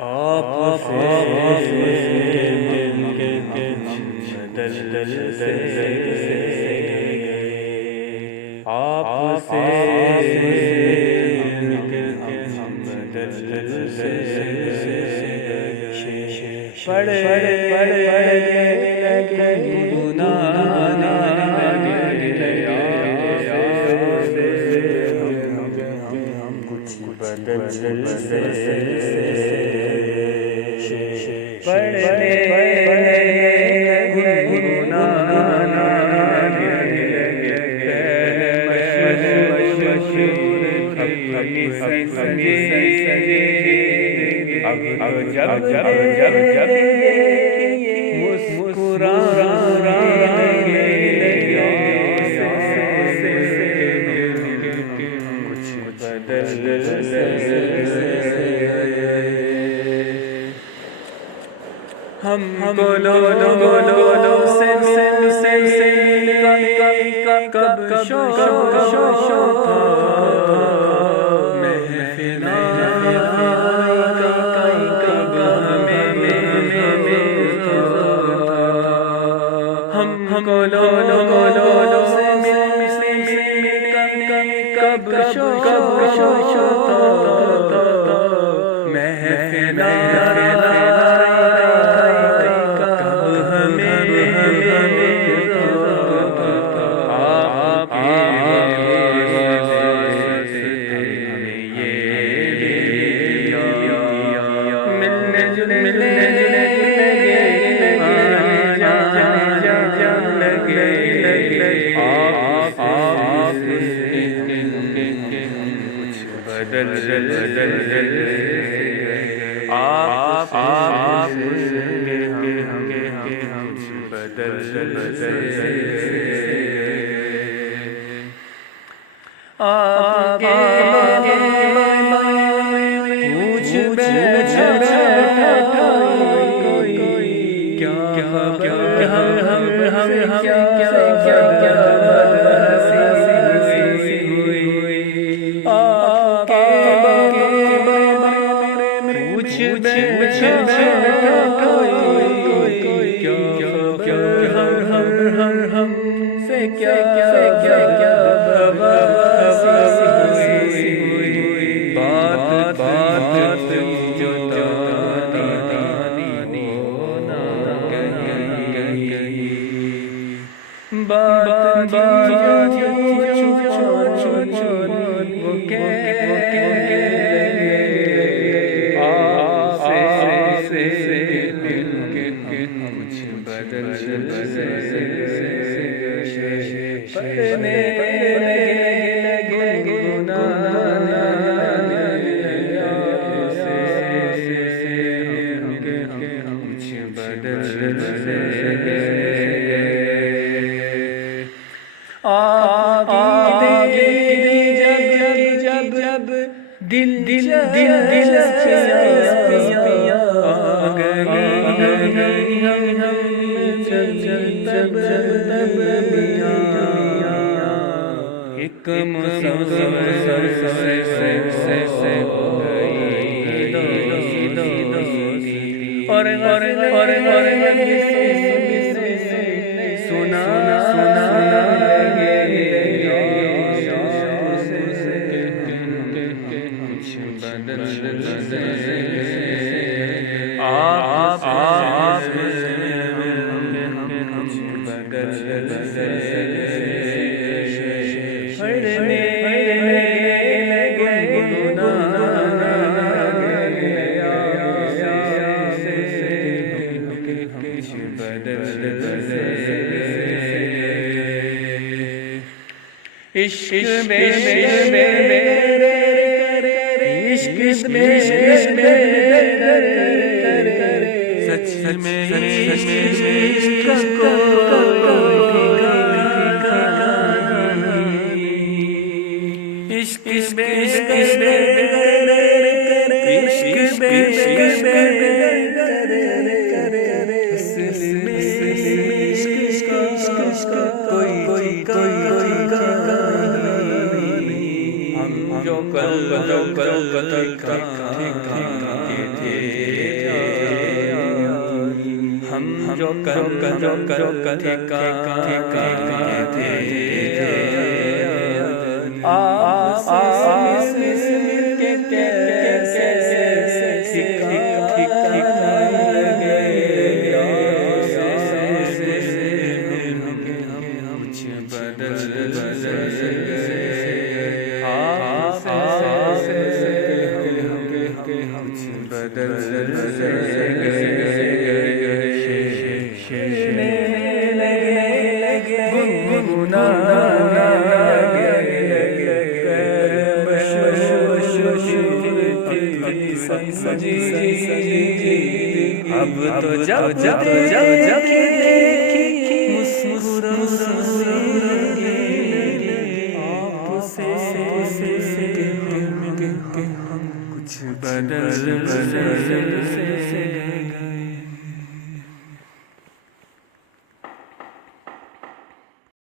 آپ سے مل کے بدل سے گئے، آپ سے مل کے بدل سے گئے، پڑے لگے گناہ کچھ بدل سے پڑھنے ہم کو لو سے کب شوق تھا، محفل کب ہم کو لو سے کب شوق تھا، محفل بدل آپ بدل آپ ہم سے کیا بات جو بات جب دل ایک سنا عشق جو کل ٹھکانے تھے ہم جو ٹھکانے تھے آپ سے مل کے کیسے ٹھکانے لگے کچھ بدل اب تو جب کچھ بدل